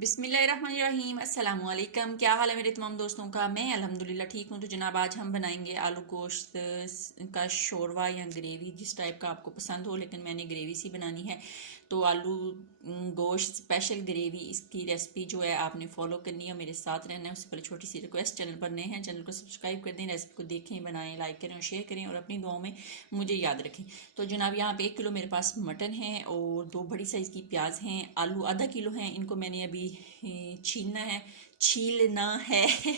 बिस्मिल्लाहिर्रहमानिर्रहीम अस्सलाम वालेकुम। क्या हाल है मेरे तमाम दोस्तों का। मैं अल्हम्दुलिल्लाह ठीक हूँ। तो जनाब आज हम बनाएंगे आलू गोश्त का शोरवा या ग्रेवी, जिस टाइप का आपको पसंद हो, लेकिन मैंने ग्रेवी सी बनानी है। तो आलू गोश्त स्पेशल ग्रेवी, इसकी रेसिपी जो है आपने फॉलो करनी है, मेरे साथ रहना है। उससे पहले छोटी सी रिक्वेस्ट, चैनल पर नए हैं चैनल को सब्सक्राइब कर दें, रेसिपी को देखें, बनाएं, लाइक करें और शेयर करें और अपनी दुआओं में मुझे याद रखें। तो जनाब यहाँ पे 1 किलो मेरे पास मटन है और 2 बड़ी साइज़ की प्याज हैं। आलू आधा किलो हैं, इनको मैंने अभी छीलना है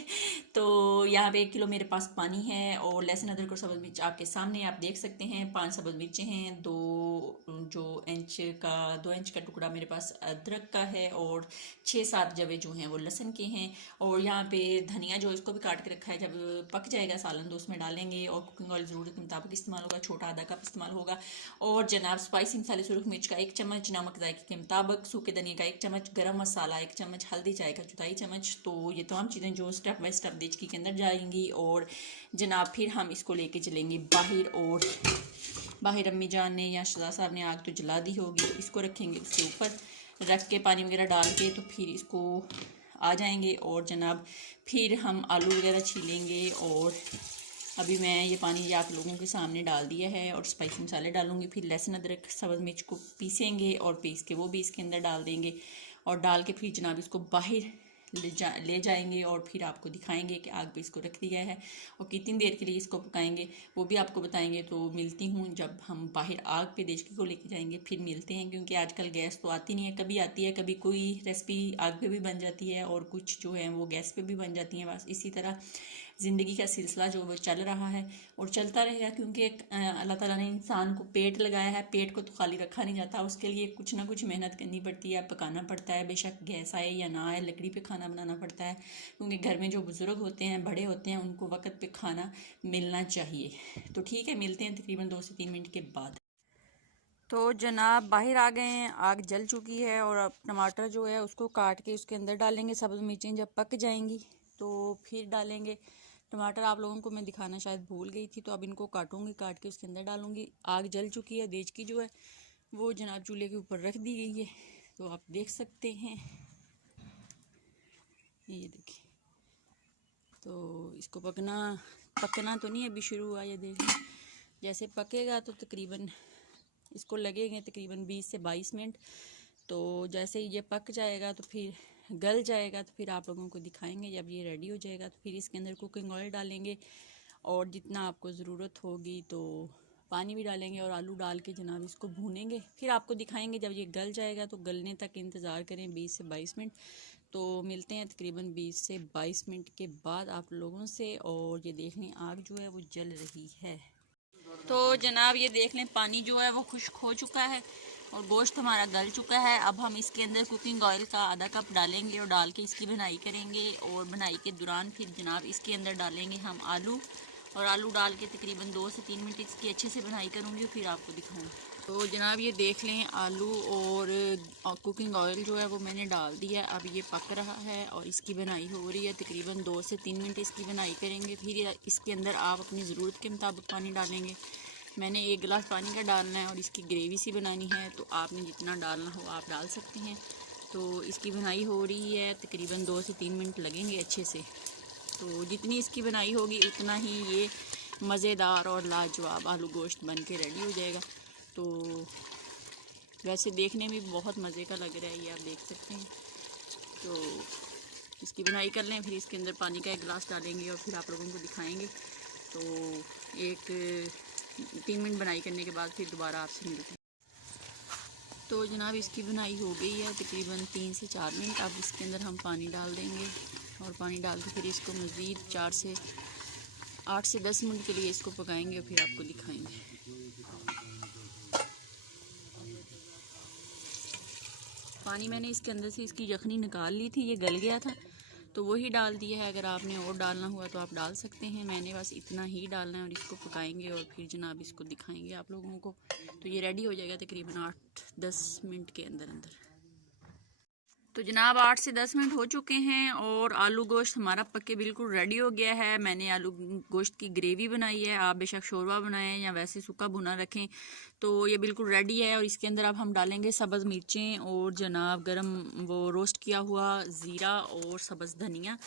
तो यहाँ पे 1 किलो मेरे पास पानी है और लहसुन अदरक और सब्ज़ मिर्च आपके सामने आप देख सकते हैं। 5 सब्ज़ मिर्चें हैं, 2 इंच का टुकड़ा मेरे पास अदरक का है और 6-7 जवे जो हैं वो लहसुन के हैं। और यहाँ पे धनिया जो इसको भी काट के रखा है, जब पक जाएगा सालन तो उसमें डालेंगे। और कुकिंग ऑयल ज़रूरत के मुताबिक इस्तेमाल होगा, छोटा आधा कप इस्तेमाल होगा। और जनाब स्पाइसी मसाले, सुरख मिर्च का 1 चम्मच, नमक जायके के मुताबिक, सूखे धनिया का 1 चम्मच, गरम मसाला 1 चम्मच, हल्दी चाय का 1/4 चम्मच। तो ये तमाम चीज़ें जो स्टेप बाय स्टेप देचकी के अंदर जाएंगी। और जनाब फिर हम इसको लेके चलेंगे बाहर, और बाहर अम्मी जान ने या शहजाद साहब ने आग तो जला दी होगी। इसको रखेंगे उसके ऊपर रख के पानी वगैरह डाल के, तो फिर इसको आ जाएंगे। और जनाब फिर हम आलू वगैरह छीलेंगे। और अभी मैं ये पानी आप लोगों के सामने डाल दिया है और स्पाइसी मसाले डालूंगी। फिर लहसुन अदरक सब्ज़ मिर्च को पीसेंगे और पीस के वो भी इसके अंदर डाल देंगे। और डाल के फिर जनाब इसको बाहर ले जाएंगे और फिर आपको दिखाएंगे कि आग पे इसको रख दिया है और कितनी देर के लिए इसको पकाएंगे, वो भी आपको बताएंगे। तो मिलती हूँ जब हम बाहर आग पे देचकी को लेके जाएंगे, फिर मिलते हैं। क्योंकि आजकल गैस तो आती नहीं है, कभी आती है, कभी कोई रेसिपी आग पे भी बन जाती है और कुछ जो है वो गैस पे भी बन जाती हैं। बस इसी तरह ज़िंदगी का सिलसिला जो वो चल रहा है और चलता रहेगा। क्योंकि अल्लाह ताला ने इंसान को पेट लगाया है, पेट को तो खाली रखा नहीं जाता, उसके लिए कुछ ना कुछ मेहनत करनी पड़ती है, पकाना पड़ता है। बेशक गैस आए या ना आए, लकड़ी पे खाना बनाना पड़ता है। क्योंकि घर में जो बुज़ुर्ग होते हैं, बड़े होते हैं, उनको वक्त पे खाना मिलना चाहिए। तो ठीक है, मिलते हैं तकरीबन 2 से 3 मिनट के बाद। तो जनाब बाहर आ गए हैं, आग जल चुकी है। और अब टमाटर जो है उसको काट के उसके अंदर डालेंगे। सब्ज़ मिर्चें जब पक जाएंगी तो फिर डालेंगे टमाटर। आप लोगों को मैं दिखाना शायद भूल गई थी, तो अब इनको काटूंगी, काट के उसके अंदर डालूंगी। आग जल चुकी है, देचकी जो है वो जनाब चूल्हे के ऊपर रख दी गई है, तो आप देख सकते हैं। ये देखिए, तो इसको पकना तो नहीं अभी शुरू हुआ, ये देखिए। जैसे पकेगा तो तकरीबन इसको लगेंगे तकरीबन 20 से 22 मिनट। तो जैसे ही ये पक जाएगा तो फिर गल जाएगा, तो फिर आप लोगों को दिखाएंगे। जब ये रेडी हो जाएगा तो फिर इसके अंदर कुकिंग ऑयल डालेंगे और जितना आपको ज़रूरत होगी तो पानी भी डालेंगे और आलू डाल के जनाब इसको भूनेंगे। फिर आपको दिखाएंगे जब ये गल जाएगा। तो गलने तक इंतज़ार करें 20 से 22 मिनट। तो मिलते हैं तकरीबन 20 से 22 मिनट के बाद आप लोगों से। और ये देख लें आग जो है वो जल रही है। तो जनाब ये देख लें पानी जो है वो खुश्क हो चुका है और गोश्त हमारा गल चुका है। अब हम इसके अंदर कुकिंग ऑयल का आधा कप डालेंगे और डाल के इसकी बुनाई करेंगे। और बुनाई के दौरान फिर जनाब इसके अंदर डालेंगे हम आलू, और आलू डाल के तकरीबन 2 से 3 मिनट इसकी अच्छे से बुनाई करूँगी, फिर आपको दिखाऊँगी। तो जनाब ये देख लें आलू और कुकिंग ऑयल जो है वो मैंने डाल दिया। अब ये पक रहा है और इसकी बुनाई हो रही है। तकरीबन 2 से 3 मिनट इसकी बुनाई करेंगे। फिर इसके अंदर आप अपनी ज़रूरत के मुताबिक पानी डालेंगे। मैंने 1 गिलास पानी का डालना है और इसकी ग्रेवी सी बनानी है, तो आपने जितना डालना हो आप डाल सकते हैं। तो इसकी बनाई हो रही है, तकरीबन 2 से 3 मिनट लगेंगे अच्छे से। तो जितनी इसकी बनाई होगी उतना ही ये मज़ेदार और लाजवाब आलू गोश्त बन के रेडी हो जाएगा। तो वैसे देखने में बहुत मज़े का लग रहा है, ये आप देख सकते हैं। तो इसकी बनाई कर लें, फिर इसके अंदर पानी का 1 गिलास डालेंगे और फिर आप लोगों को दिखाएंगे। तो 3 मिनट बनाई करने के बाद फिर दोबारा आपसे मिलते हैं। तो जनाब इसकी बनाई हो गई है तकरीबन 3 से 4 मिनट। अब इसके अंदर हम पानी डाल देंगे और पानी डाल के फिर इसको मज़ीद 8 से 10 मिनट के लिए इसको पकाएंगे और फिर आपको दिखाएंगे। पानी मैंने इसके अंदर से इसकी यखनी निकाल ली थी, ये गल गया था तो वही डाल दिया है। अगर आपने और डालना हुआ तो आप डाल सकते हैं। मैंने बस इतना ही डालना है और इसको पकाएंगे और फिर जनाब इसको दिखाएंगे आप लोगों को। तो ये रेडी हो जाएगा तकरीबन 8-10 मिनट के अंदर अंदर। तो जनाब 8 से 10 मिनट हो चुके हैं और आलू गोश्त हमारा पक्के बिल्कुल रेडी हो गया है। मैंने आलू गोश्त की ग्रेवी बनाई है, आप बेशक शोरबा बनाएं या वैसे सूखा भुना रखें। तो ये बिल्कुल रेडी है और इसके अंदर अब हम डालेंगे सब्ज़ मिर्चें और जनाब गरम वो रोस्ट किया हुआ ज़ीरा और सब्ज़ धनिया।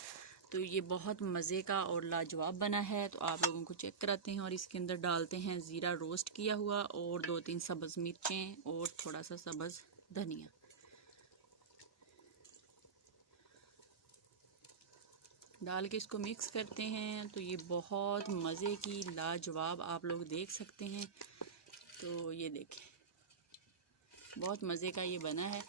तो ये बहुत मज़े का और लाजवाब बना है। तो आप लोगों को चेक कराते हैं और इसके अंदर डालते हैं ज़ीरा रोस्ट किया हुआ और 2-3 सब्ज़ मिर्चें और थोड़ा सा सब्ज़ धनिया। डाल के इसको मिक्स करते हैं। तो ये बहुत मज़े की लाजवाब आप लोग देख सकते हैं। तो ये देखें, बहुत मज़े का ये बना है।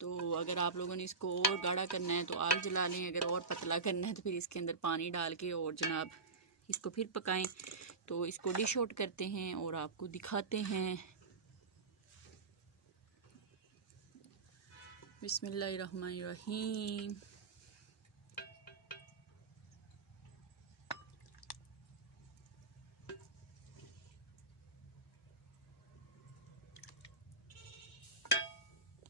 तो अगर आप लोगों ने इसको और गाढ़ा करना है तो आग जला लें, अगर और पतला करना है तो फिर इसके अंदर पानी डाल के और जनाब इसको फिर पकाएं। तो इसको डिश आउट करते हैं और आपको दिखाते हैं। बिस्मिल्लाहिर्रहमानिर्रहीम।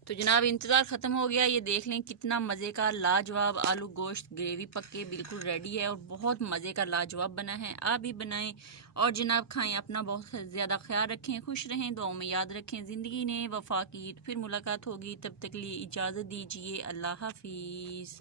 तो जनाब इंतज़ार ख़त्म हो गया। ये देख लें कितना मज़े का लाजवाब आलू गोश्त ग्रेवी पक्के बिल्कुल रेडी है और बहुत मज़े का लाजवाब बना है। आप भी बनाएं और जनाब खाएं। अपना बहुत ज़्यादा ख्याल रखें, खुश रहें, दुआओं में याद रखें। ज़िंदगी ने वफा की, फिर मुलाकात होगी, तब तक लिए इजाज़त दीजिए। अल्लाह हाफिज़।